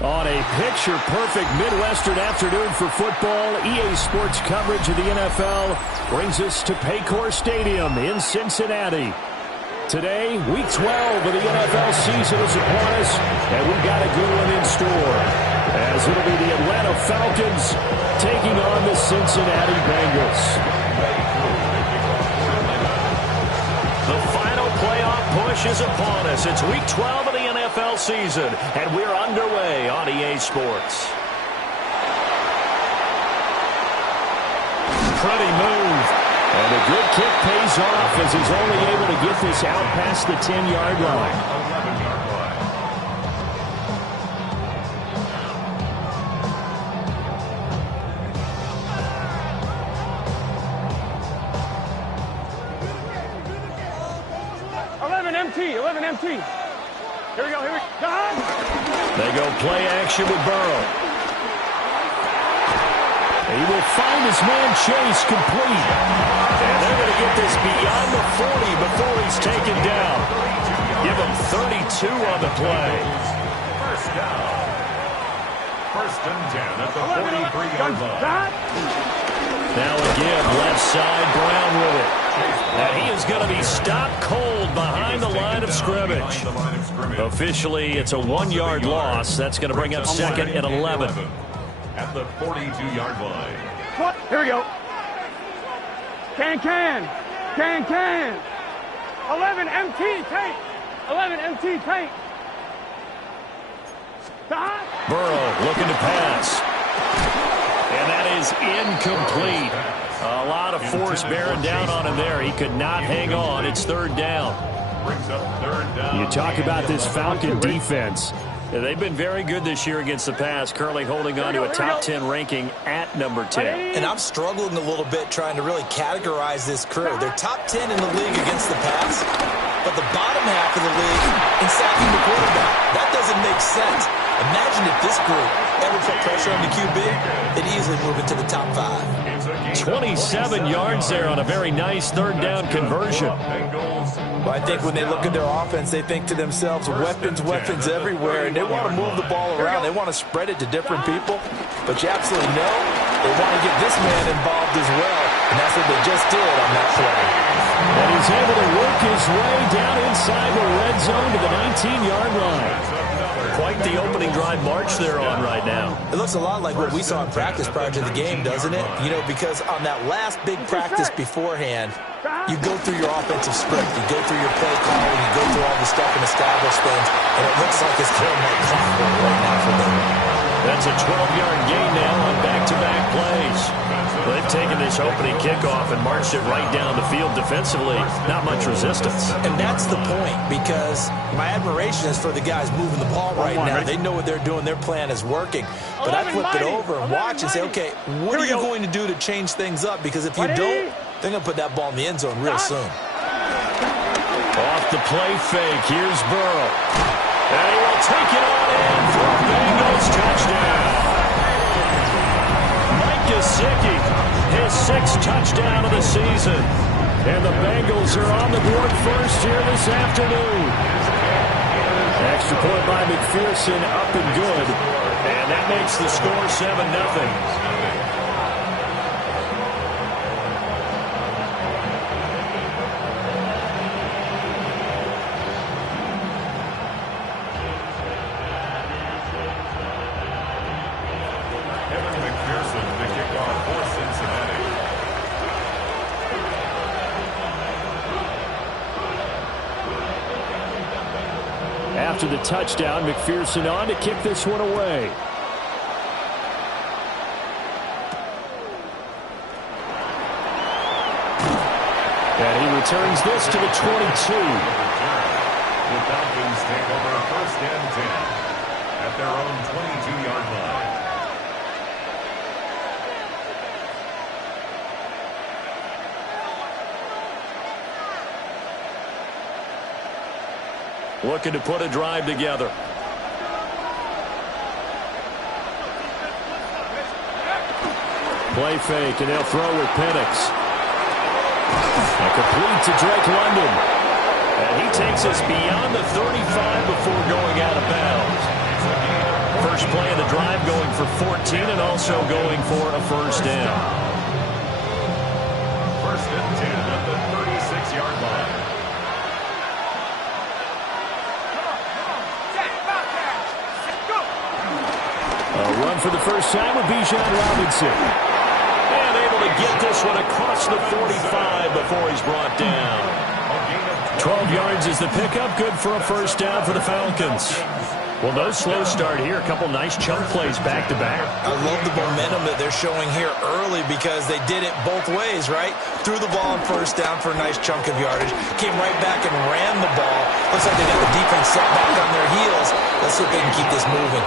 On a picture-perfect Midwestern afternoon for football, EA Sports coverage of the NFL brings us to Paycor Stadium in Cincinnati. Today, Week 12 of the NFL season is upon us, and we've got a good one in store, as it'll be the Atlanta Falcons taking on the Cincinnati Bengals. The final playoff push is upon us. It's Week 12 of the NFL season, and we're underway on EA Sports. Pretty move. And a good kick pays off as he's only able to get this out past the 10-yard line. 11-yard line. Eleven MT. Here we go. They go play action with Burrow. He will find his man Chase complete. And they're going to get this beyond the 40 before he's taken down. Give him 32 on the play. First down. First and 10 at the 43-yard line. Now again, left side, Brown with it. And he is going to be stopped cold behind the line of scrimmage. Officially, it's a 1-yard loss. That's going to bring up second and 11. At the 42-yard line. Here we go. Can. 11 MT tank. 11 MT tank. Burrow looking to pass. And that is incomplete. A lot of force bearing down on him there. He could not hang on. It's third down. Brings up third down. You talk about this Falcon defense. Yeah, they've been very good this year against the pass, currently holding on to a top 10 ranking at number 10. And I'm struggling a little bit trying to really categorize this crew. They're top 10 in the league against the pass, but the bottom half of the league in sacking the quarterback. That doesn't make sense. Imagine if this group ever put pressure on the QB, they'd easily move into the top 5. 27 yards there on a very nice third down conversion. Well, I think when they look at their offense, they think to themselves, weapons everywhere, and they want to move the ball around. They want to spread it to different people, but you absolutely know they want to get this man involved as well, and that's what they just did on that play. And he's able to work his way down inside the red zone to the 19-yard line. Quite the opening drive march they're on right now. It looks a lot like what we saw in practice prior to the game, doesn't it? You know, because on that last big practice beforehand, you go through your offensive script, you go through your play calling, you go through all the stuff and establish things, and it looks like it's killing that clockwork right now for them. That's a 12-yard gain now on back-to-back plays. Well, they've taken this opening kickoff and marched it right down the field defensively. Not much resistance. And that's the point, because my admiration is for the guys moving the ball right now. They know what they're doing. Their plan is working. But I flip it over and watch and say, okay, what are you going to do to change things up? Because if you don't, they're going to put that ball in the end zone real soon. Off the play fake. Here's Burrow. And he will take it on in for a Bengals touchdown. Mike Gesicki, his 6th touchdown of the season. And the Bengals are on the board first here this afternoon. Extra point by McPherson, up and good. And that makes the score 7-0. After the touchdown, McPherson on to kick this one away. And he returns this to the 22. The Falcons take over first and 10 at their own 22-yard line. Looking to put a drive together. Play fake, and they'll throw with Penix. A complete to Drake London. And he takes us beyond the 35 before going out of bounds. First play drive going for 14 and also going for a first down. First and 10 at the 36-yard line. A run for the first time with Bijan Robinson. And able to get this one across the 45 before he's brought down. 12 yards is the pickup. Good for a first down for the Falcons. Well, no slow start here. A couple nice chunk plays back-to-back. I love the momentum that they're showing here early because they did it both ways, right? Threw the ball on first down for a nice chunk of yardage. Came right back and ran the ball. Looks like they got the defense set back on their heels. Let's see if they can keep this moving.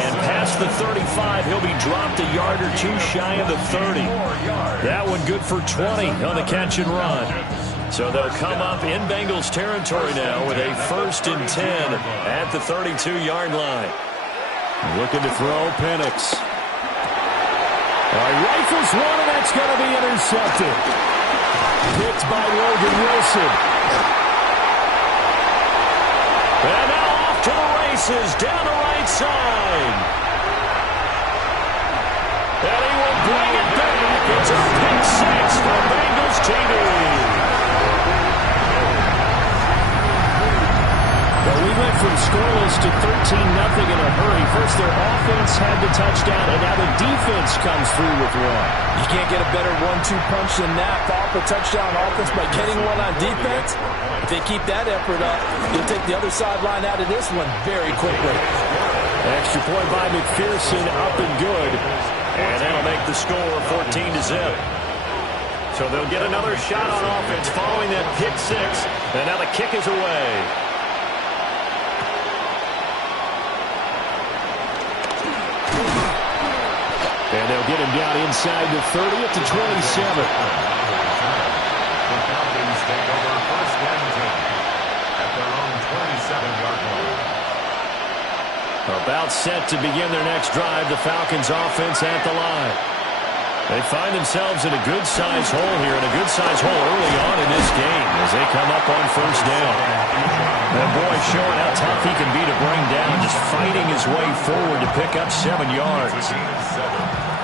And past the 35, he'll be dropped a yard or two shy of the 30. That one good for 20 on the catch and run. So they'll come up in Bengals territory now with a first and 10 at the 32-yard line. Looking to throw, Penix. Rifles one, and that's going to be intercepted. Picked by Logan Wilson. And now off to the races, down the right side. And he will bring it back. It's a pick six for Bengals TD. Well, we went from scoreless to 13-0 in a hurry. First, their offense had the touchdown, and now the defense comes through with one. You can't get a better 1-2 punch than that. Follow up a touchdown offense by getting one on defense. If they keep that effort up, you'll take the other sideline out of this one very quickly. Extra point by McPherson, up and good. And that'll make the score 14-0. So they'll get another shot on offense following that pick six. And now the kick is away. And they'll get him down inside the 30 at the 27. The Falcons take over first and 10 at their own 27-yard line. About set to begin their next drive, the Falcons offense at the line. They find themselves in a good-sized hole here, and a good-sized hole early on in this game as they come up on first down. That boy showing how tough he can be to bring down, just fighting his way forward to pick up 7 yards.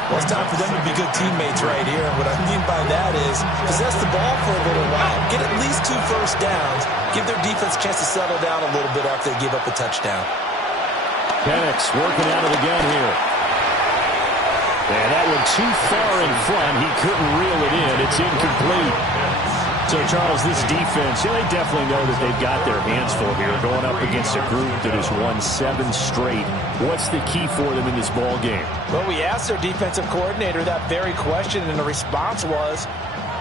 Well, it's time for them to be good teammates right here. What I mean by that is possess the ball for a little while, get at least 2 first downs, give their defense a chance to settle down a little bit after they give up a touchdown. Penix working out of the gun here. And that one too far in front. He couldn't reel it in. It's incomplete. So, Charles, this defense, they definitely know that they've got their hands full here, going up against a group that has won 7 straight. What's the key for them in this ball game? Well, we asked their defensive coordinator that very question, and the response was,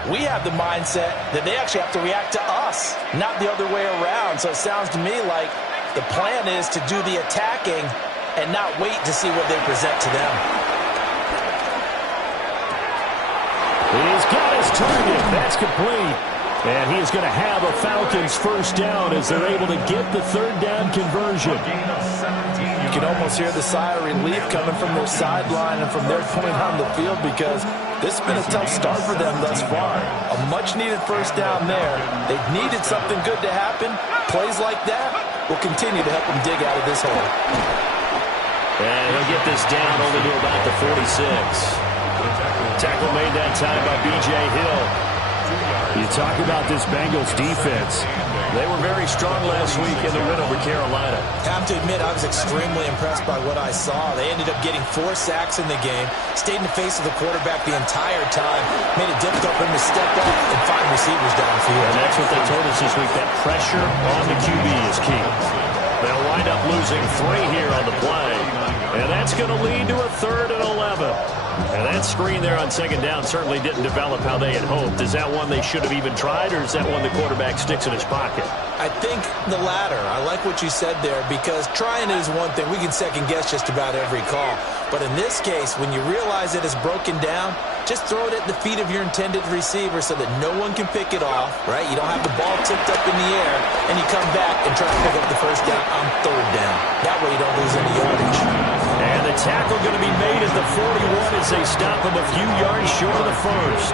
we have the mindset that they actually have to react to us, not the other way around. So it sounds to me like the plan is to do the attacking and not wait to see what they present to them. He's got his target. That's complete. And he is going to have a Falcons first down as they're able to get the third down conversion. You can almost hear the sigh of relief coming from their sideline and from their point on the field because this has been a tough start for them thus far. A much-needed first down there. They've needed something good to happen. Plays like that will continue to help them dig out of this hole. And he'll get this down only to about the 46. Tackle made that time by B.J. Hill. You talk about this Bengals defense. They were very strong last week in the win over Carolina. I have to admit, I was extremely impressed by what I saw. They ended up getting 4 sacks in the game, stayed in the face of the quarterback the entire time, made it difficult for him to step up and find receivers downfield. And that's what they told us this week, that pressure on the QB is key. They'll wind up losing 3 here on the play. And that's going to lead to a 3rd and 11. And that screen there on second down certainly didn't develop how they had hoped. Is that one they should have even tried, or is that one the quarterback sticks in his pocket? I think the latter. I like what you said there because trying is one thing. We can second-guess just about every call. But in this case, when you realize it is broken down, just throw it at the feet of your intended receiver so that no one can pick it off, right? You don't have the ball tipped up in the air, and you come back and try to pick up the first down on 3rd down. That way you don't lose any yardage. And the tackle going to be made at the 41 as they stop him a few yards short of the first.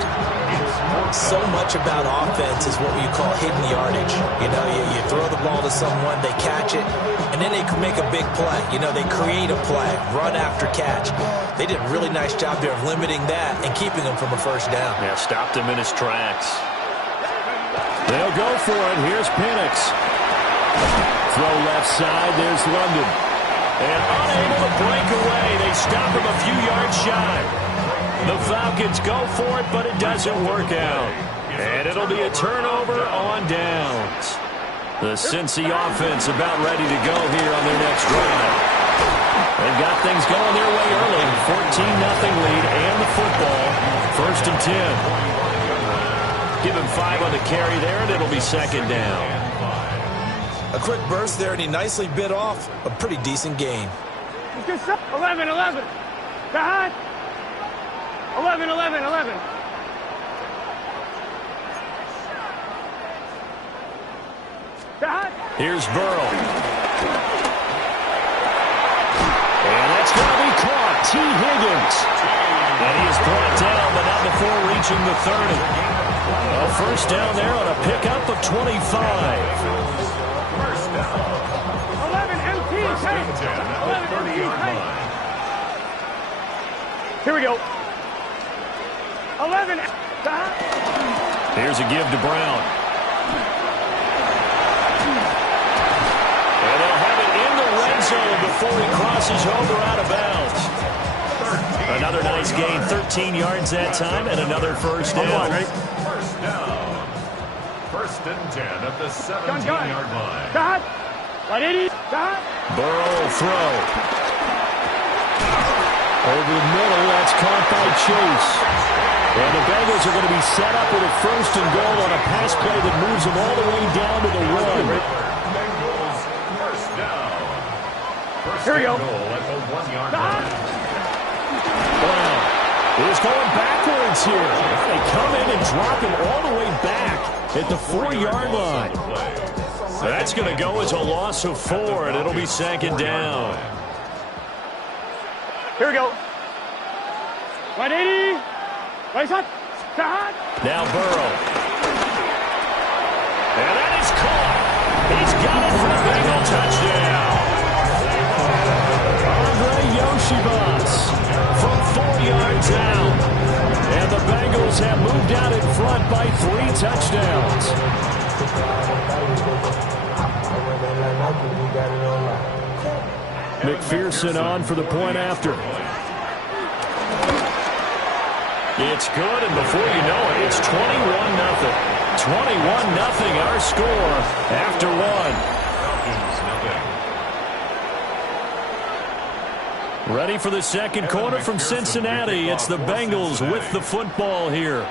So much about offense is what you call hidden yardage. You know, you throw the ball to someone, they catch it, and then they can make a big play. You know, they create a play, run after catch. They did a really nice job there of limiting that and keeping him from a first down. Yeah, stopped him in his tracks. They'll go for it. Here's Penix. Throw left side. There's London. And unable to break away. They stop him a few yards shy. The Falcons go for it, but it doesn't work out. And it'll be a turnover on downs. The Cincy offense about ready to go here on their next drive. They've got things going their way early. 14-0 lead and the football. 1st and 10. Give him 5 on the carry there, and it'll be 2nd down. A quick burst there, and he nicely bit off a pretty decent gain. 11-11. Behind. 11-11-11. Here's Burrow. And that's going to be caught. T. Higgins. And he is brought down, but not before reaching the 30. A first down there on a pickup of 25. 11 MT tank. 11 MT tank. Here we go. 11. Here's a give to Brown. And they'll have it in the red zone before he crosses over out of bounds. Another nice gain, 13 yards that time, and another first down. First down. 1st and 10 at the 17-yard line. Burrow throw. Over the middle, that's caught by Chase. And the Bengals are going to be set up with a 1st and goal on a pass play that moves them all the way down to the 1. Bengals first down. Here we go. Goal at the 1-yard line. Brown is going backwards here. They come in and drop him all the way back at the 4-yard line. That's going to go as a loss of 4, and it'll be 2nd down. Here we go. 180. Right side. Now Burrow. And that is caught. He's got it for a Bengal touchdown. Andre Yoshibas from 4 yards out. And the Bengals have moved out in front by 3 touchdowns. McPherson on for the point after. It's good, and before you know it, it's 21-0. 21-0 our score after 1. Ready for the 2nd quarter from Cincinnati. It's the Bengals with the football here,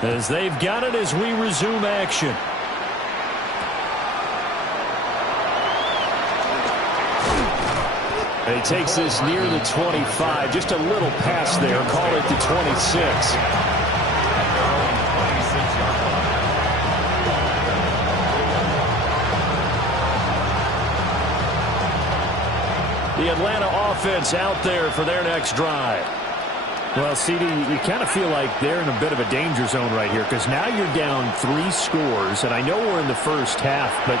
as they've got it as we resume action. He takes this near the 25. Just a little pass there. Call it the 26. The Atlanta offense out there for their next drive. Well, CD, you kind of feel like they're in a bit of a danger zone right here, because now you're down 3 scores, and I know we're in the first half, but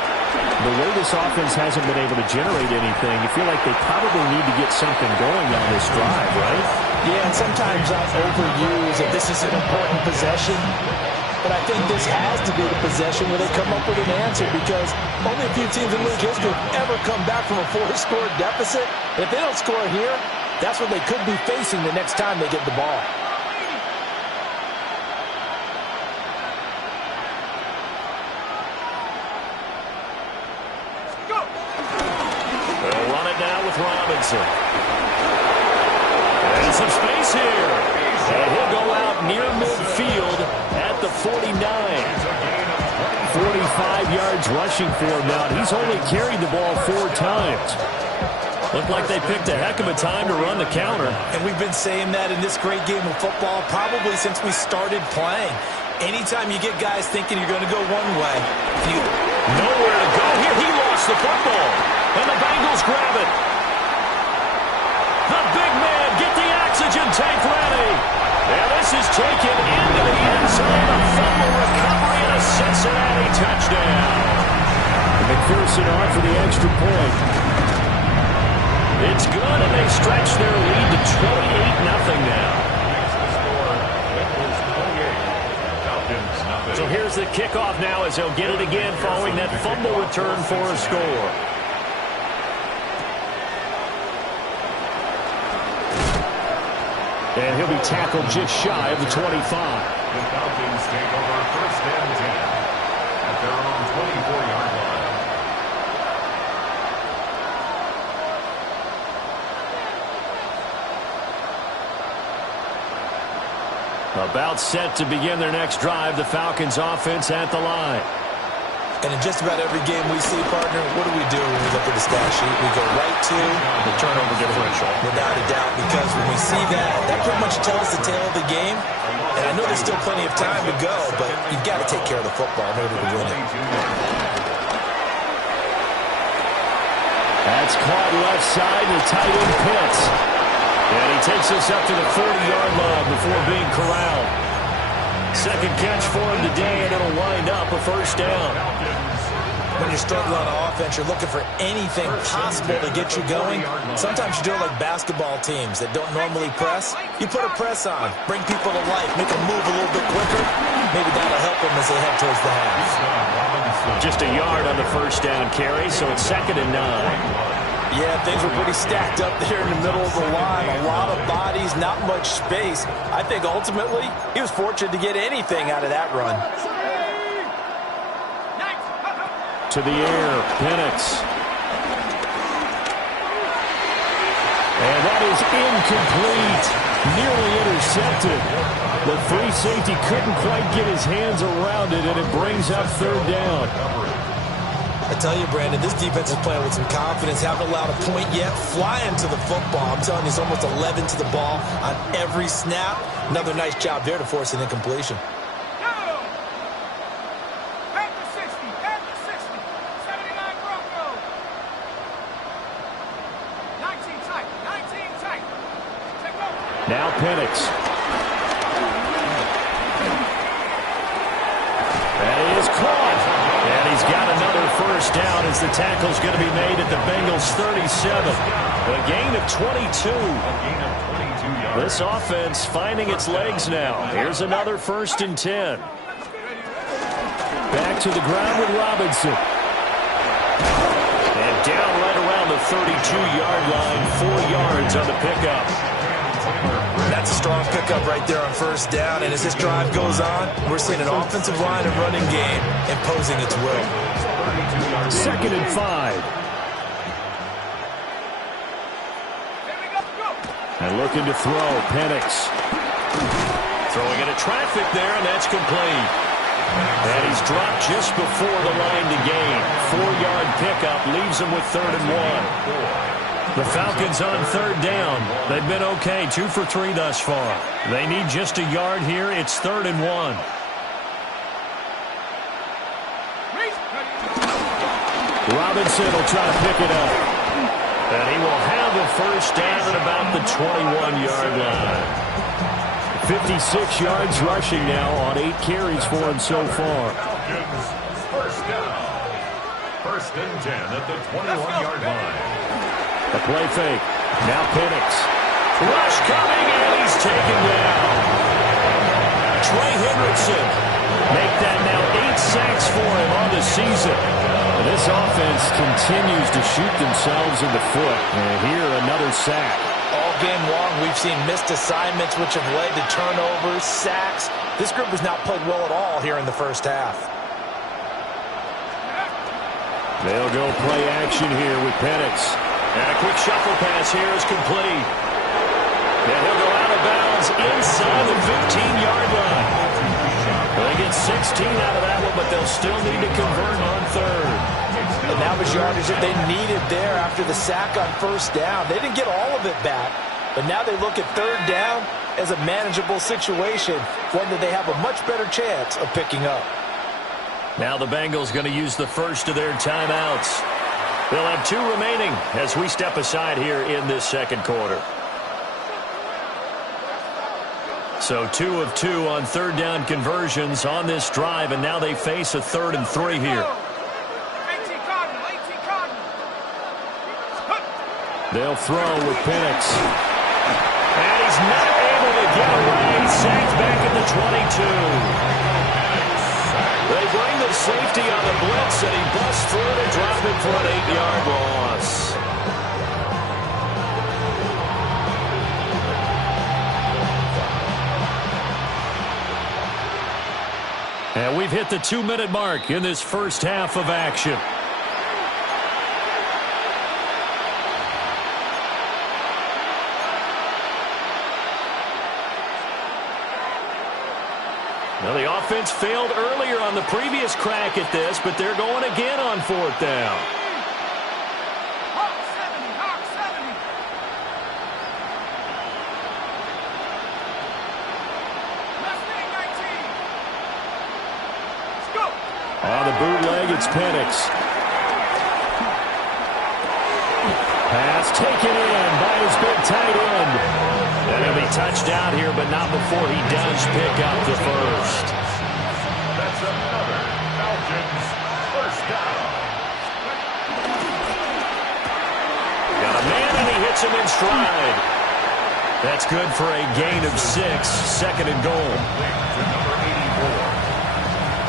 the way this offense hasn't been able to generate anything, you feel like they probably need to get something going on this drive, right? Yeah, and sometimes I overuse that this is an important possession, but I think this has to be the possession where they come up with an answer, because only a few teams in league history have ever come back from a 4-score deficit. If they don't score here, that's what they could be facing the next time they get the ball. They'll run it now with Robinson. And some space here. And he'll go out near midfield at the 49. 45 yards rushing for him now. He's only carried the ball 4 times. Looked like they picked a heck of a time to run the counter. And we've been saying that in this great game of football probably since we started playing. Anytime you get guys thinking you're going to go one way, nowhere to go here. He lost the football. And the Bengals grab it. The big man, get the oxygen tank ready. And this is taken into the end in, a fumble recovery, and a Cincinnati touchdown. McPherson on for the extra point. It's good, and they stretch their lead to 28-0 now. So here's the kickoff now as he'll get it again following that fumble return for a score. And he'll be tackled just shy of the 25. The Falcons take over first and 10 at their own 24-yard line. About set to begin their next drive, the Falcons offense at the line. And in just about every game we see, partner, what do we do when we look at the stat sheet? We go right to the turnover differential. Without a doubt, because when we see that, that pretty much tells the tale of the game. And I know there's still plenty of time to go, but you've got to take care of the football in order to win it. That's caught left side, the tight end Pitts. And he takes us up to the 40-yard line before being corralled. Second catch for him today, and it'll wind up a first down. When you're struggling on offense, you're looking for anything possible to get you going. Sometimes you do it like basketball teams that don't normally press. You put a press on, bring people to life, make them move a little bit quicker. Maybe that'll help them as they head towards the half. Just a yard on the first down carry, so it's 2nd and 9. Yeah, things were pretty stacked up there in the middle of the line. A lot of bodies, not much space. I think ultimately he was fortunate to get anything out of that run. To the air, Penix. And that is incomplete. Nearly intercepted. The free safety couldn't quite get his hands around it, and it brings up 3rd down. I tell you, Brandon, this defense is playing with some confidence. Haven't allowed a point yet. Flying to the football. I'm telling you, it's almost 11 to the ball on every snap. Another nice job there to force an incompletion. Now Penix. That is caught. And he's got another first down as the tackle's going to be made at the Bengals 37. A gain of 22. This offense finding its legs now. Here's another 1st and 10. Back to the ground with Robinson. And down right around the 32-yard line, 4 yards on the pickup. That's a strong pickup right there on first down. And as this drive goes on, we're seeing an offensive line and running game imposing its will. 2nd and 5. And looking to throw, Penix. Throwing into traffic there, and that's complete. And he's dropped just before the line to gain. 4-yard pickup leaves him with 3rd and 1. The Falcons on 3rd down. They've been okay, 2 for 3 thus far. They need just a yard here. It's 3rd and 1. Robinson will try to pick it up. And he will have a first down at about the 21-yard line. 56 yards rushing now on 8 carries for him so far. First down. 1st and 10 at the 21-yard line. The play fake. Now Penix. Rush coming, and he's taken down. Trey Hendrickson make that now 8 sacks for him on the season. And this offense continues to shoot themselves in the foot. And here, another sack. All game long, we've seen missed assignments, which have led to turnovers, sacks. This group has not played well at all here in the first half. They'll go play action here with Penix. And a quick shuffle pass here is complete. And he'll go out of bounds inside the 15-yard line. They get 16 out of that one, but they'll still need to convert on 3rd. And that was yardage that they needed there after the sack on first down. They didn't get all of it back, but now they look at 3rd down as a manageable situation, one that they have a much better chance of picking up. Now the Bengals going to use the first of their timeouts. They'll have 2 remaining as we step aside here in this 2nd quarter. So 2 of 2 on third down conversions on this drive, and now they face a 3rd and 3 here. They'll throw with Penix. And he's not able to get away. Sacked back at the 22. They bring the safety on the blitz, and he busts through to drop it for an 8-yard loss. And we've hit the 2-minute mark in this first half of action. Now, the offense failed earlier on the previous crack at this, but they're going again on 4th down. On the bootleg, it's Penix. Pass taken in by his big tight end. And he'll be touched out here, but not before he does pick up the first. That's another Falcons first down. Got a man, and he hits him in stride. That's good for a gain of 6, 2nd and goal. To number 84.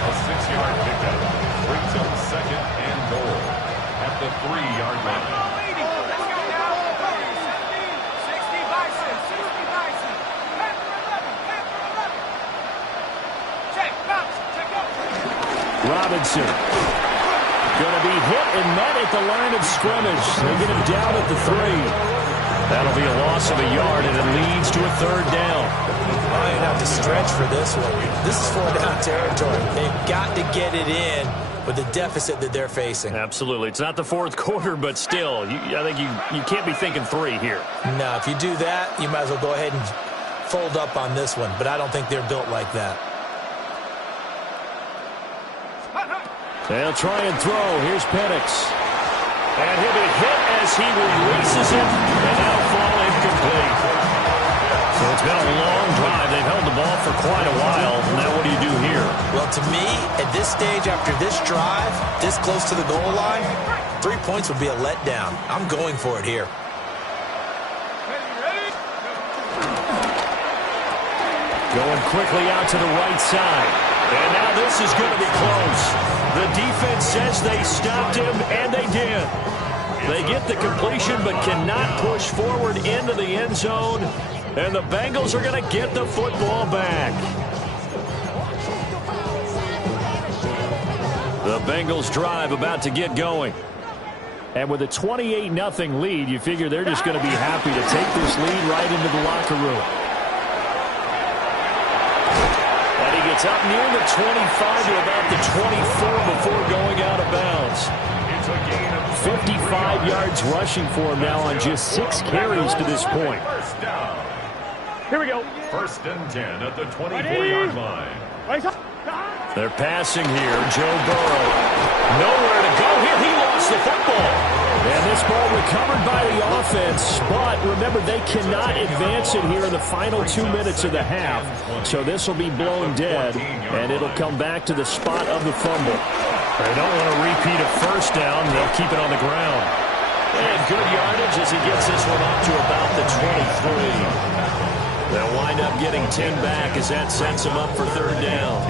A 6-yard pickup brings up 2nd and goal at the 3-yard line. Robinson going to be hit and met at the line of scrimmage. They get him down at the 3. That'll be a loss of a yard, and it leads to a 3rd down. I don't have to stretch for this one. This is 4-down territory. They've got to get it in with the deficit that they're facing. Absolutely. It's not the 4th quarter, but still, I think you can't be thinking 3 here. No, if you do that, you might as well go ahead and fold up on this one, but I don't think they're built like that. They'll try and throw. Here's Penix. And he'll be hit as he releases it, and that'll fall incomplete. So it's been a long drive. They've held the ball for quite a while. Now what do you do here? Well, to me, at this stage, after this drive, this close to the goal line, 3 points would be a letdown. I'm going for it here. Going quickly out to the right side. And now this is going to be close. The defense says they stopped him, and they did. They get the completion but cannot push forward into the end zone. And the Bengals are going to get the football back. The Bengals drive about to get going. And with a 28-0 lead, you figure they're just going to be happy to take this lead right into the locker room. And he gets up near the 25 to about the 24 before going out of bounds. It's a gain of 55 yards rushing for him now on just 6 carries to this point. first down. Here we go. 1st and 10 at the 24-yard line. They're passing here. Joe Burrow. Nowhere to go here. He lost the football. And this ball recovered by the offense, but remember, they cannot advance it here in the final 2 minutes of the half. So this will be blown dead, and it'll come back to the spot of the fumble. They don't want to repeat a first down. They'll keep it on the ground. And good yardage as he gets this one up to about the 23. They'll wind up getting 10 back as that sets them up for 3rd down.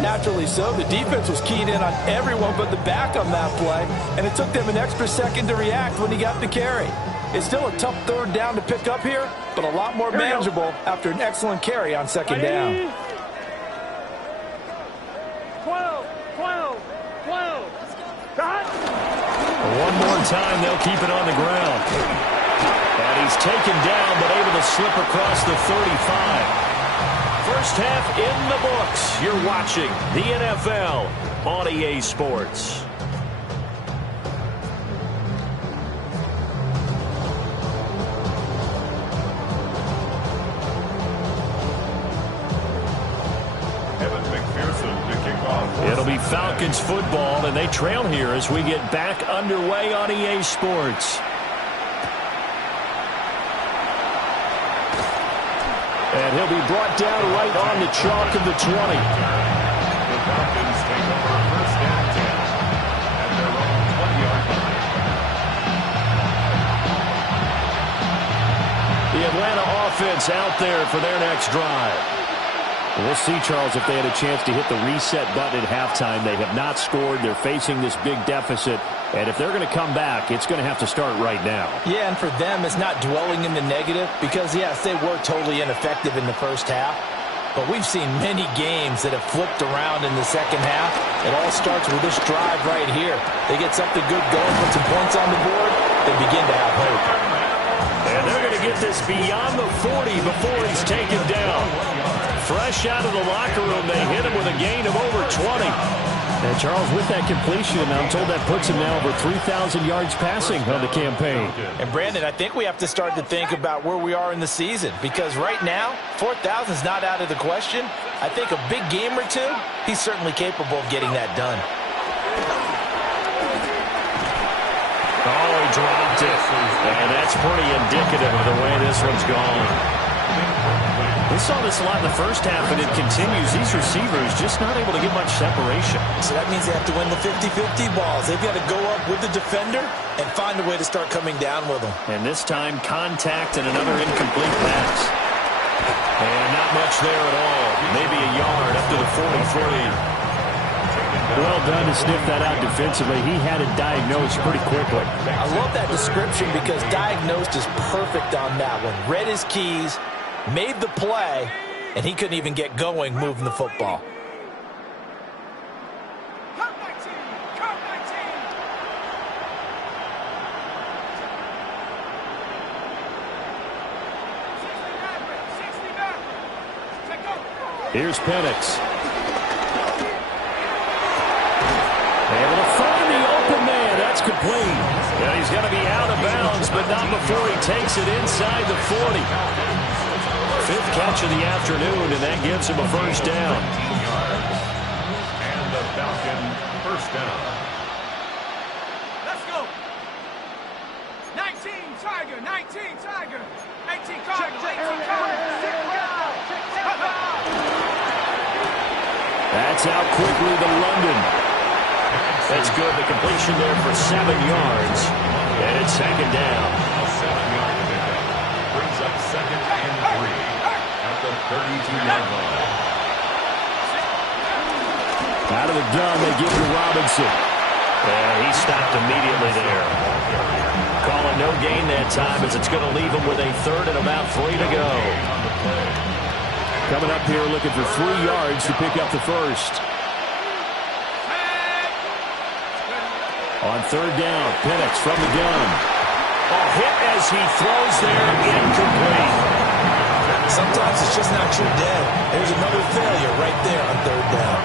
Naturally so. The defense was keyed in on everyone but the back on that play, and it took them an extra second to react when he got the carry. It's still a tough 3rd down to pick up here, but a lot more manageable after an excellent carry on 2nd down. 12. One more time, they'll keep it on the ground. And he's taken down, but able to slip across the 35. First half in the books. You're watching the NFL on EA Sports. It'll be Falcons football, and they trail here as we get back underway on EA Sports. And And he'll be brought down right on the chalk of the 20. The Falcons take over first and 10 at their own 20-yard line. The Atlanta offense out there for their next drive. We'll see, Charles, if they had a chance to hit the reset button at halftime. They have not scored. They're facing this big deficit. And if they're going to come back, it's going to have to start right now. Yeah, and for them, it's not dwelling in the negative because, yes, they were totally ineffective in the first half. But we've seen many games that have flipped around in the second half. It all starts with this drive right here. They get something good going, put some points on the board, they begin to have hope. And they're going to get this beyond the 40 before he's taken down. Fresh out of the locker room, they hit him with a gain of over 20. And Charles, with that completion, I'm told that puts him now over 3,000 yards passing on the campaign. And Brandon, I think we have to start to think about where we are in the season because right now, 4,000 is not out of the question. I think a big game or two, he's certainly capable of getting that done. Oh, he dropped it. And that's pretty indicative of the way this one's gone. We saw this a lot in the first half, and it continues. These receivers just not able to get much separation. So that means they have to win the 50-50 balls. They've got to go up with the defender and find a way to start coming down with them. And this time, contact and another incomplete pass. And not much there at all. Maybe a yard up to the 43. Well done to sniff that out defensively. He had it diagnosed pretty quickly. I love that description because diagnosed is perfect on that one. Read his keys, made the play, and he couldn't even get going moving the football. Come my team! Come my team! Here's Penix. Able to find the open man. That's complete. And he's going to be out of bounds, but not before he takes it inside the 40. Fifth catch of the afternoon, and that gives him a first down. And the Falcon first down. Let's go! 19 Tiger, 19 Tiger, 18 Cardinal, 18 Cardinal, 6 That's out quickly to London. That's good. The completion there for 7 yards. And it's second down. A 7-yard pickup brings up second and 3 at the 32-yard line. Out of the gun, they give to Robinson. And he stopped immediately there. Call it no gain that time as it's going to leave him with a third and about 3 to go. Coming up here looking for 3 yards to pick up the first. On third down, Penix from the gun. A hit as he throws there, incomplete. Sometimes it's just not your day. There's another failure right there on third down.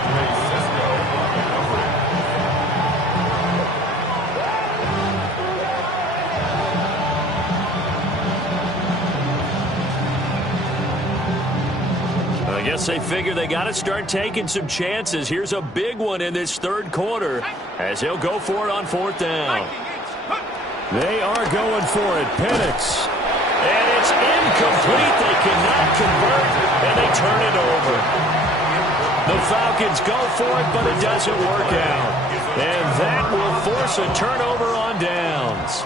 I guess they figure they got to start taking some chances. Here's a big one in this third quarter as he'll go for it on fourth down. They are going for it. Penix. And it's incomplete. They cannot convert, and they turn it over. The Falcons go for it, but it doesn't work out. And that will force a turnover on downs.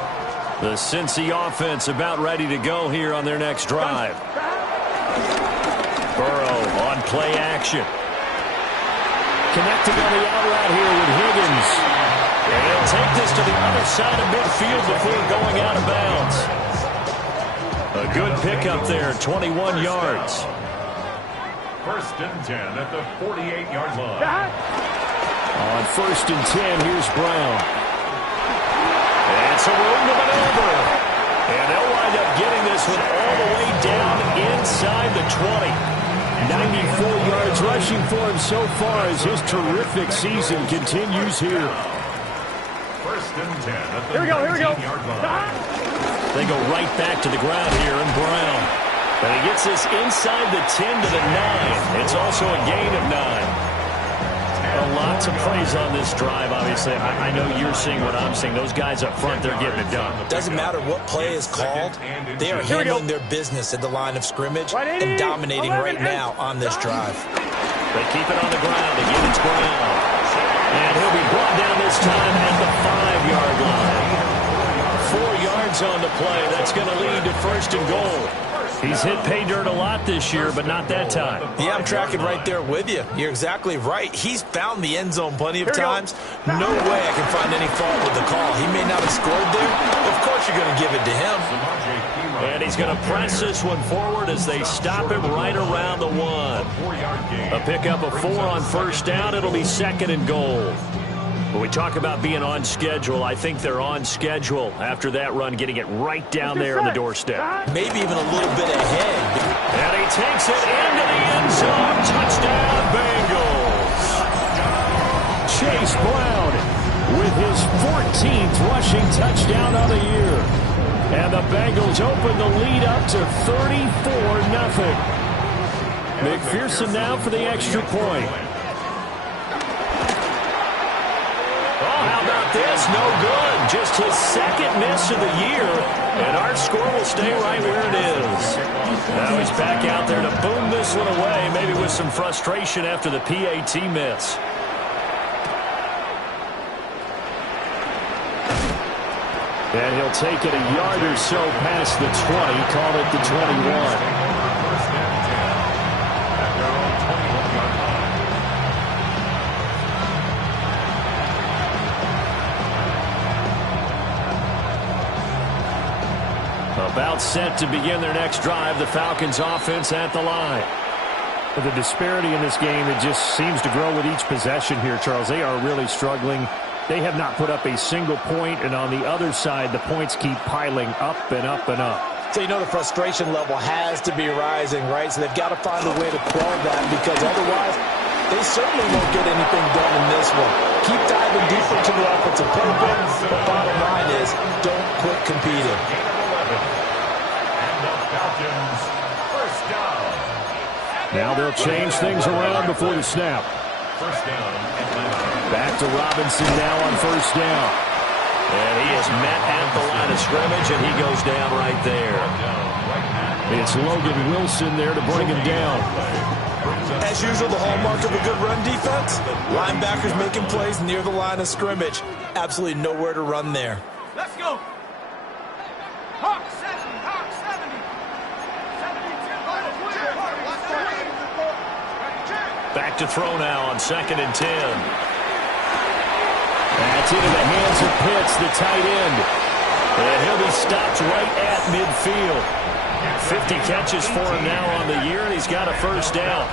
The Cincy offense about ready to go here on their next drive. Burrow on play action. Connecting on the out route here with Higgins. And he'll take this to the other side of midfield before going out of bounds. A good pickup there, 21 yards. First and 10 at the 48-yard line. On first and 10, here's Brown. And some room to maneuver. And they'll wind up getting this one all the way down inside the 20. 94 yards rushing for him so far as his terrific season continues here. First and 10 at the 19-yard line. They go right back to the ground here, and Brown. And he gets this inside the 10 to the 9. It's also a gain of 9. A a lot to praise on this drive, obviously. I know you're seeing what I'm seeing. Those guys up front, they're getting it done. Doesn't matter what play is called. They are handling their business at the line of scrimmage and dominating right now on this drive. They keep it on the ground. Again, it's Brown. And he'll be brought down this time at the 5-yard line. 4 yards on the play. That's going to lead to 1st and goal. He's hit pay dirt a lot this year, but not that time. Yeah, I'm tracking right there with you. You're exactly right. He's found the end zone plenty of times. No way I can find any fault with the call. He may not have scored there. Of course you're going to give it to him. And he's going to press this one forward as they stop him right around the 1. A pickup of 4 on 1st down. It'll be 2nd and goal. When we talk about being on schedule, I think they're on schedule after that run, getting it right down there on the doorstep. Maybe even a little bit ahead. And he takes it into the end zone. Touchdown, Bengals. Chase Brown with his 14th rushing touchdown of the year. And the Bengals open the lead up to 34-0. McPherson now for the extra point. How about this? No good. Just his 2nd miss of the year. And our score will stay right where it is. Now he's back out there to boom this one away, maybe with some frustration after the PAT miss. And he'll take it a yard or so past the 20, call it the 21. About set to begin their next drive, the Falcons offense at the line. The disparity in this game, it just seems to grow with each possession here, Charles. They are really struggling. They have not put up a single point, and on the other side, the points keep piling up and up and up. So you know the frustration level has to be rising, right? So they've got to find a way to quell that, because otherwise they certainly won't get anything done in this one. Keep diving deeper into the offensive playbook. The bottom line is don't quit competing. Now they'll change things around before the snap. Back to Robinson now on 1st down. And he is met at the line of scrimmage, and he goes down right there. It's Logan Wilson there to bring him down. As usual, the hallmark of a good run defense, linebackers making plays near the line of scrimmage. Absolutely nowhere to run there. Let's go. Hawk 70, Hawk 70. 72. Back to throw now on 2nd and 10. That's into the hands of Pitts, the tight end. And he'll be stopped right at midfield. 50 catches for him now on the year, and he's got a 1st down.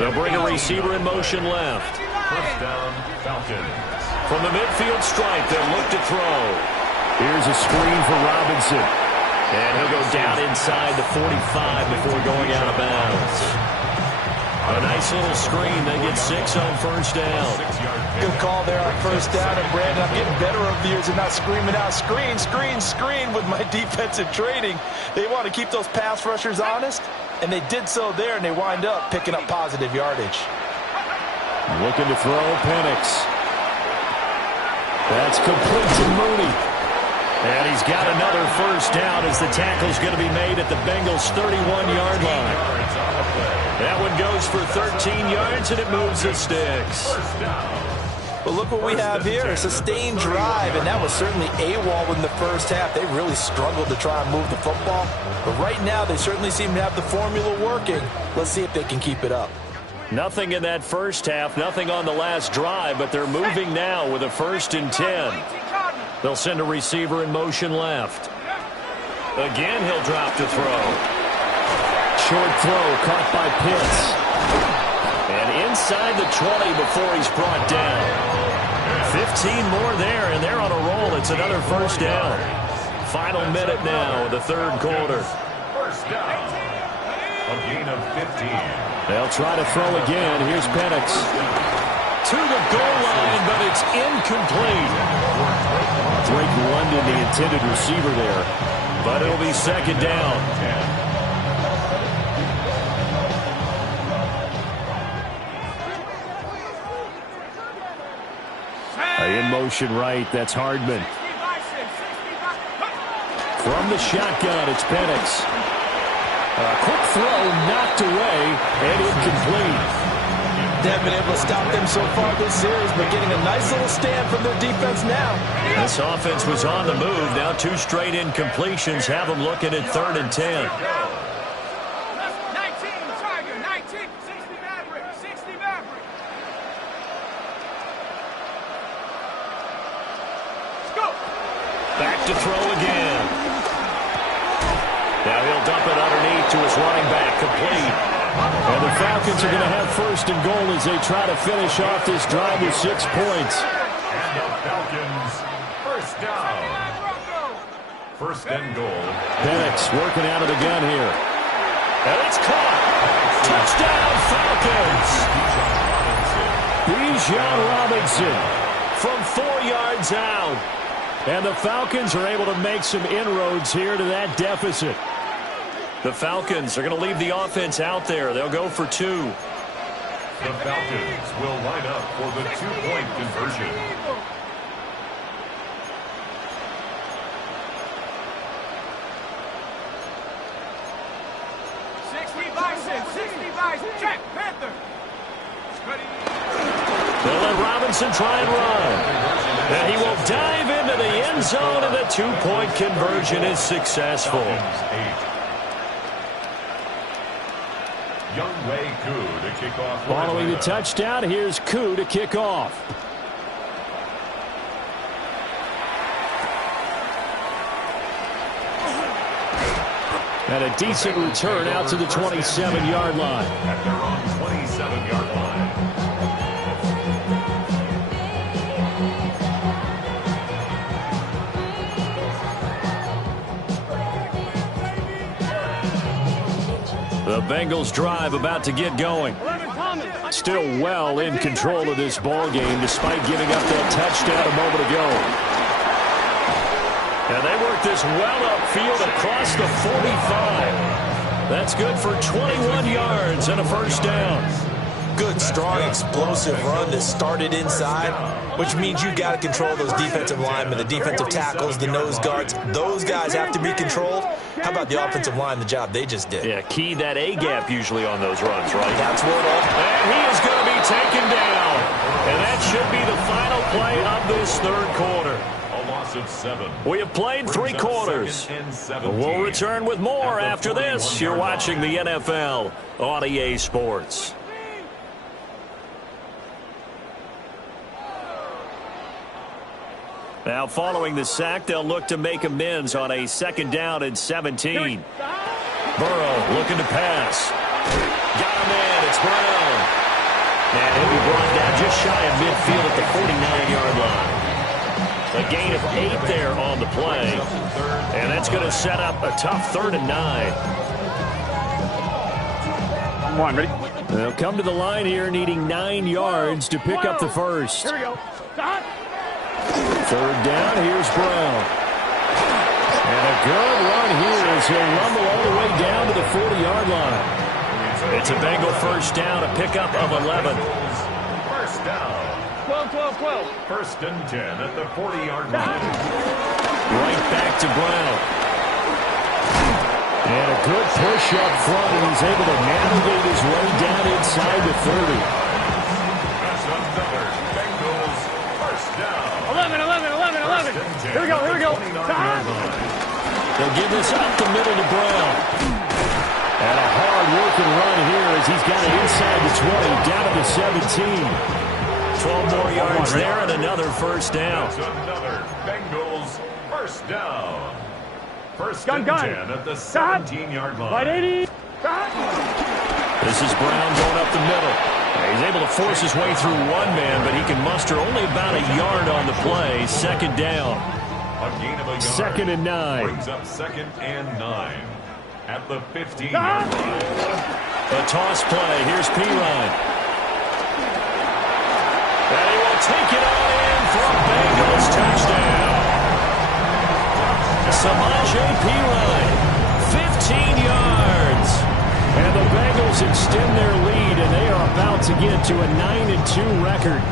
They'll bring a receiver in motion left. 1st down, Falcons. From the midfield stripe, they'll look to throw. Here's a screen for Robinson. And he'll go down inside the 45 before going out of bounds. A nice little screen. They get 6 on 1st down. Good call there on 1st down. And Brandon, I'm getting better over the years and not screaming out screen, screen, screen with my defensive training. They want to keep those pass rushers honest, and they did so there, and they wind up picking up positive yardage. Looking to throw, Penix. That's complete to Mooney. And he's got another 1st down as the tackle's going to be made at the Bengals' 31-yard line. That one goes for 13 yards, and it moves the sticks. But look what we have here, a sustained drive, and that was certainly AWOL in the 1st half. They really struggled to try and move the football. But right now, they certainly seem to have the formula working. Let's see if they can keep it up. Nothing in that 1st half, nothing on the last drive, but they're moving now with a 1st and 10. They'll send a receiver in motion left. Again, he'll drop to throw. Short throw caught by Pitts. And inside the 20 before he's brought down. 15 more there, and they're on a roll. It's another 1st down. Final minute now of the 3rd quarter. 1st down. A gain of 15. They'll try to throw again. Here's Penix. To the goal line, but it's incomplete. Drake London, the intended receiver there. But it'll be 2nd down. motion right. That's Hardman. From the shotgun, it's Penix. A quick throw knocked away and incomplete. They haven't been able to stop them so far this series, but getting a nice little stand from their defense now. This offense was on the move. Now 2 straight incompletions have them looking at 3rd and 10. 19, Tiger, 19, 60 Maverick, 60 Maverick. Let's go. Back to throw again. Now he'll dump it underneath to his running back, complete. And the Falcons are going to have 1st and goal as they try to finish off this drive with 6 points. And the Falcons, 1st down. 1st and goal. Penix working out of the gun here. And it's caught. Touchdown, Falcons. Bijan Robinson From 4 yards out. And the Falcons are able to make some inroads here to that deficit. The Falcons are going to leave the offense out there. They'll go for 2. The Falcons will line up for the 2-point conversion. Check, Panther. They'll let Robinson try and run. And he will dive into the end zone, and the 2-point conversion is successful. To kick off. Following the touchdown, here's Koo to kick off. And a decent return out to the 27-yard line. At their own 27-yard line. The Bengals drive about to get going. Still well in control of this ball game despite giving up that touchdown a moment ago. And they work this well upfield across the 45. That's good for 21 yards and a 1st down. Good, strong, explosive run that started inside, which means you got to control those defensive linemen, the defensive tackles, the nose guards. Those guys have to be controlled. How about the offensive line, the job they just did? Yeah, key that A-gap usually on those runs, right? That's what all. And he is going to be taken down. And that should be the final play of this 3rd quarter. A loss of 7. We have played 3 quarters. We'll return with more after this. You're watching the NFL on EA Sports. Now, following the sack, they'll look to make amends on a 2nd down and 17. Burrow looking to pass. Got him in. It's Brown. And he'll be brought down just shy of midfield at the 49-yard line. A gain of 8 there on the play. And that's going to set up a tough 3rd and 9. Come on, ready? They'll come to the line here needing 9 yards to pick up the 1st. Here we go. Stop. 3rd down, here's Brown. And a good run here as he'll rumble all the way down to the 40-yard line. It's a Bengal 1st down, a pickup of 11. 1st down. 12, 12, 12. 1st and 10 at the 40-yard line. Right back to Brown. And a good push up front, and he's able to navigate his way down inside the 30. That's another Bengals 1st down. 11, 11, 11, 11. Here we go, here we go. Stop. They'll give this up the middle to Brown. And a hard-working run here as he's got it inside the 20, down to the 17. 12 more yards there and another 1st down. That's another Bengals 1st down. 1st Gun, and gun. 10 at the 17-yard line. Right 80. This is Brown going up the middle. He's able to force his way through one man, but he can muster only about a yard on the play. 2nd down. A gain of a yard. 2nd and 9. Brings up 2nd and 9 at the 15-yard line. A toss play. Here's Pirine. And he will take it on in for a Bengals touchdown. Samaje Pirine, 15 yards. And the Bengals extend their lead, and they are about to get to a 9-2 record.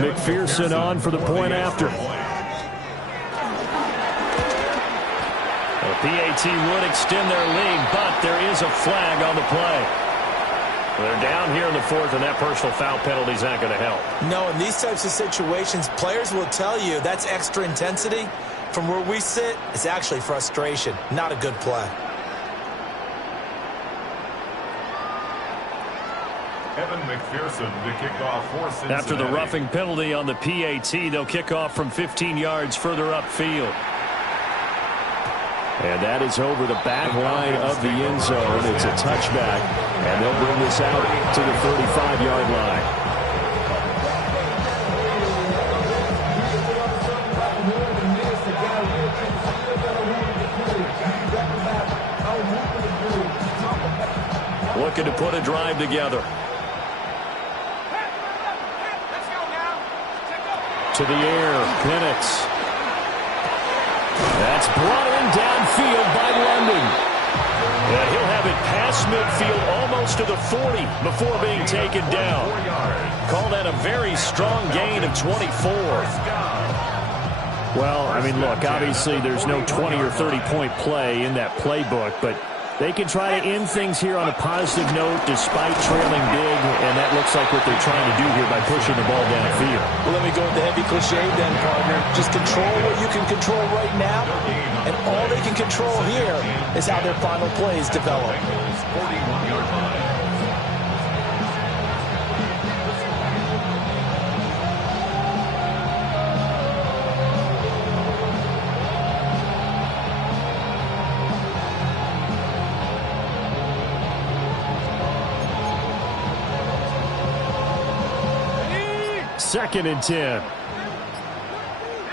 McPherson on for the point after. The PAT would extend their lead, but there is a flag on the play. They're down here in the fourth, and that personal foul penalty is not going to help. No, in these types of situations, players will tell you that's extra intensity. From where we sit, it's actually frustration, not a good play. Evan McPherson to kick off for Cincinnati. After the roughing penalty on the PAT, they'll kick off from 15 yards further upfield. And that is over the back line of the end zone. It's a touchback, and they'll bring this out to the 35-yard line. Looking to put a drive together. To the air, Penix. That's brought in downfield by London. And he'll have it past midfield almost to the 40 before being taken down. Call that a very strong gain of 24. Well, I mean, look, obviously there's no 20 or 30-point play in that playbook, but they can try to end things here on a positive note despite trailing big, and that looks like what they're trying to do here by pushing the ball downfield. Well, let me go with the heavy cliche then, partner. Just control what you can control right now, and all they can control here is how their final plays develop. 41-yard line. Second and 10. Here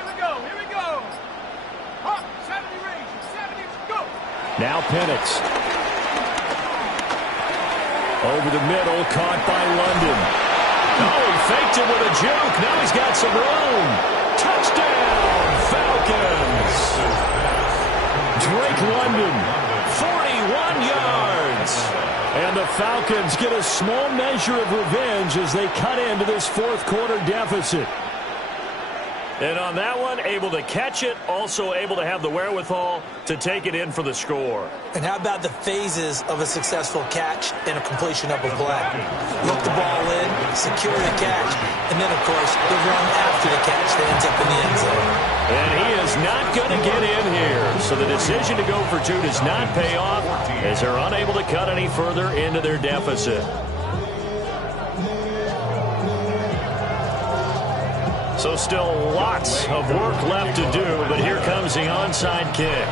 we go. Up, 70 range. 70, go. Now Penix. Over the middle, caught by London. Oh, he faked it with a juke. Now he's got some room. Touchdown, Falcons. Drake London, 41 yards. And the Falcons get a small measure of revenge as they cut into this fourth quarter deficit. And on that one, able to catch it, also able to have the wherewithal to take it in for the score. And how about the phases of a successful catch and a completion of a play? Look the ball in, secure the catch, and then, of course, the run after the catch that ends up in the end zone. And he is not going to get in here. So the decision to go for two does not pay off as they're unable to cut any further into their deficit. So still lots of work left to do, but here comes the onside kick.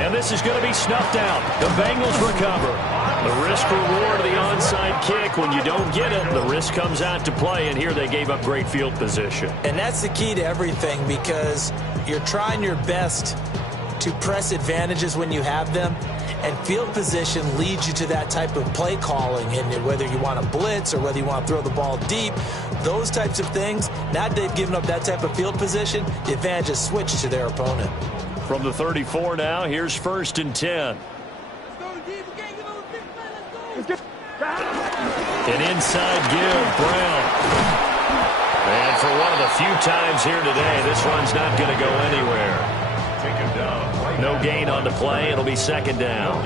And this is going to be snuffed out. The Bengals recover. The risk-reward of the onside kick, when you don't get it, the risk comes out to play, and here they gave up great field position. And that's the key to everything, because you're trying your best to press advantages when you have them, and field position leads you to that type of play calling, and whether you want to blitz or whether you want to throw the ball deep, those types of things, now that they've given up that type of field position, the advantage is switched to their opponent. From the 34 now, here's 1st and 10. An inside give, Brown. And for one of the few times here today, this run's not going to go anywhere. No gain on the play. It'll be 2nd down.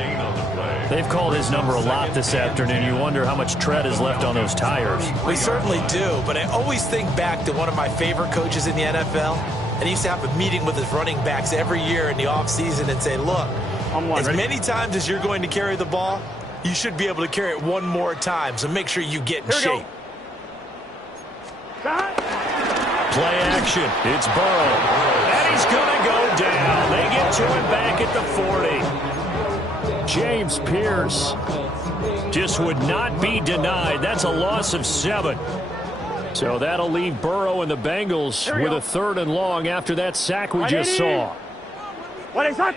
They've called his number a lot this afternoon. You wonder how much tread is left on those tires. We certainly do, but I always think back to one of my favorite coaches in the NFL, and he used to have a meeting with his running backs every year in the offseason and say, look, as many times as you're going to carry the ball, you should be able to carry it one more time, so make sure you get in shape. Play action. It's Burrow. And he's going to go down. They get to him back at the 40. James Pierce just would not be denied. That's a loss of 7. So that'll leave Burrow and the Bengals with a 3rd and long after that sack we just saw. What is that?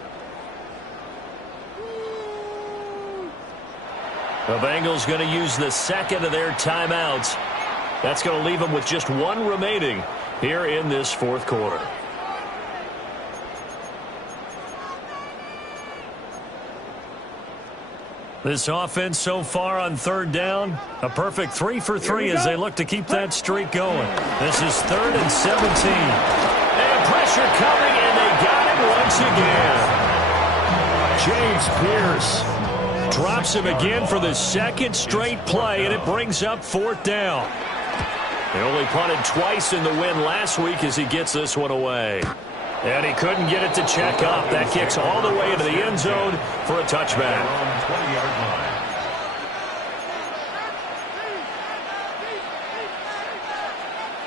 The Bengals going to use the 2nd of their timeouts. That's going to leave them with just 1 remaining here in this 4th quarter. This offense so far on third down, a perfect 3 for 3 as they look to keep that streak going. This is 3rd and 17. And pressure coming, and they got him once again. James Pierce drops him again for the second straight play, and it brings up 4th down. They only punted twice in the win last week as he gets this one away. And he couldn't get it to check up. That kicks all the way into the end zone for a touchback. On 20-yard line.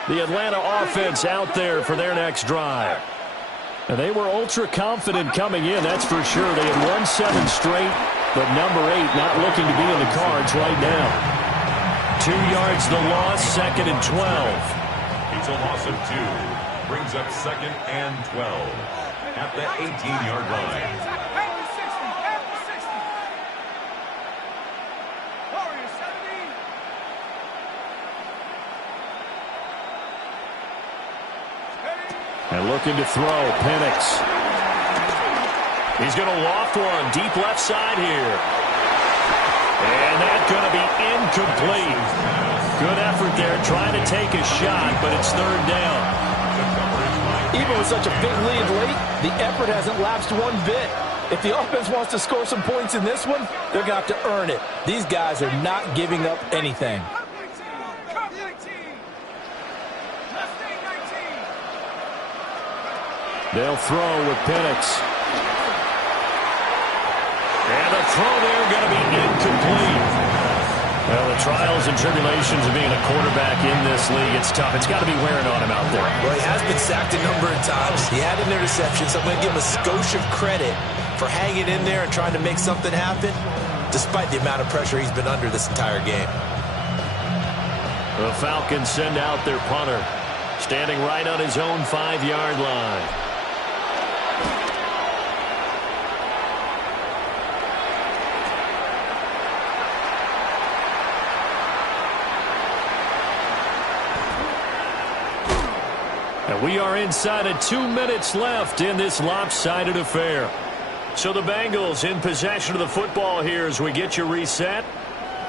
The Atlanta offense out there for their next drive. And they were ultra confident coming in, that's for sure. They had won 7 straight, but number 8 not looking to be in the cards right now. 2 yards the loss, 2nd and 12. It's a loss of 2. Brings up 2nd and 12 at the 18-yard line. And looking to throw, Penix. He's going to loft one deep left side here. And that's going to be incomplete. Good effort there trying to take a shot, but it's 3rd down. Even with such a big lead late, the effort hasn't lapsed one bit. If the offense wants to score some points in this one, they're going to have to earn it. These guys are not giving up anything. They'll throw with Penix. And the throw there going to be incomplete. Well, the trials and tribulations of being a quarterback in this league, it's tough. It's got to be wearing on him out there. Well, he has been sacked a number of times. He had an interception, so I'm going to give him a skosh of credit for hanging in there and trying to make something happen, despite the amount of pressure he's been under this entire game. The Falcons send out their punter, standing right on his own 5-yard line. And we are inside of 2 minutes left in this lopsided affair. So the Bengals in possession of the football here as we get you reset.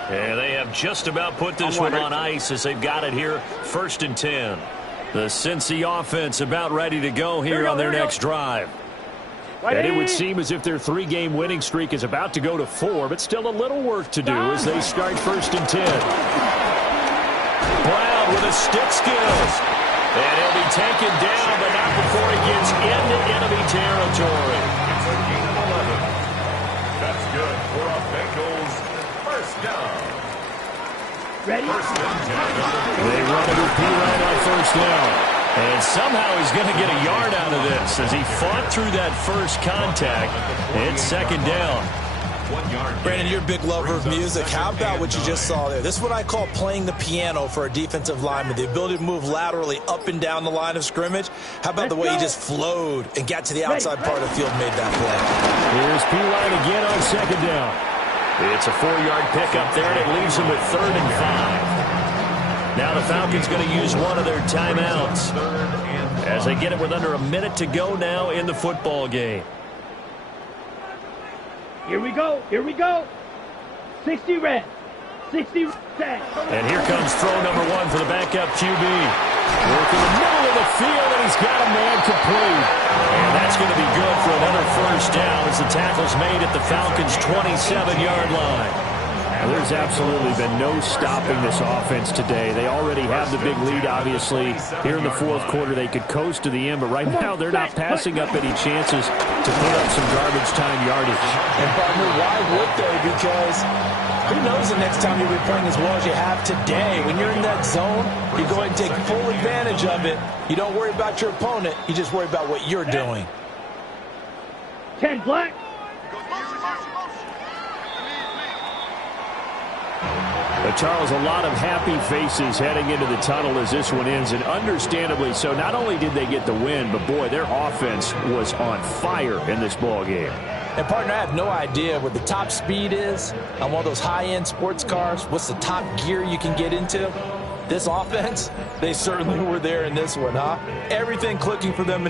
And they have just about put this one on ice as they've got it here, 1st and 10. The Cincy offense about ready to go here on their next drive. And it would seem as if their 3-game winning streak is about to go to 4, but still a little work to do as they start 1st and 10. Brown with a stick skills. And he'll be taken down, but not before he gets into enemy territory. It's a gain of 11. That's good for a Bengals 1st down. Ready? 1st and 10. They run it with P right on 1st down. And somehow he's going to get a yard out of this as he fought through that first contact. It's 2nd down. 1 yard. Brandon, you're a big lover of music. How about what you just saw there? This is what I call playing the piano for a defensive lineman. The ability to move laterally up and down the line of scrimmage. How about the way he just flowed and got to the outside part of the field and made that play? Here's P-Line again on 2nd down. It's a 4-yard pickup there, and it leaves him with 3rd and 5. Now the Falcons going to use one of their timeouts as they get it with under a minute to go now in the football game. Here we go. Here we go. 60 red. 60 red. And here comes throw number 1 for the backup QB. Work in the middle of the field, and he's got a man complete. And that's going to be good for another 1st down as the tackle's made at the Falcons' 27-yard line. And there's absolutely been no stopping this offense today. They already have the big lead, obviously. Here in the 4th quarter, they could coast to the end, but right now they're not passing up any chances to put up some garbage time yardage. And, partner, why would they? Because who knows the next time you'll be playing as well as you have today. When you're in that zone, you go ahead and take full advantage of it. You don't worry about your opponent. You just worry about what you're doing. 10 black. Charles, a lot of happy faces heading into the tunnel as this one ends, and understandably so. Not only did they get the win, but boy, their offense was on fire in this ball game. And, partner, I have no idea what the top speed is on one of those high-end sports cars. What's the top gear you can get into? This offense, they certainly were there in this one, huh? Everything clicking for them in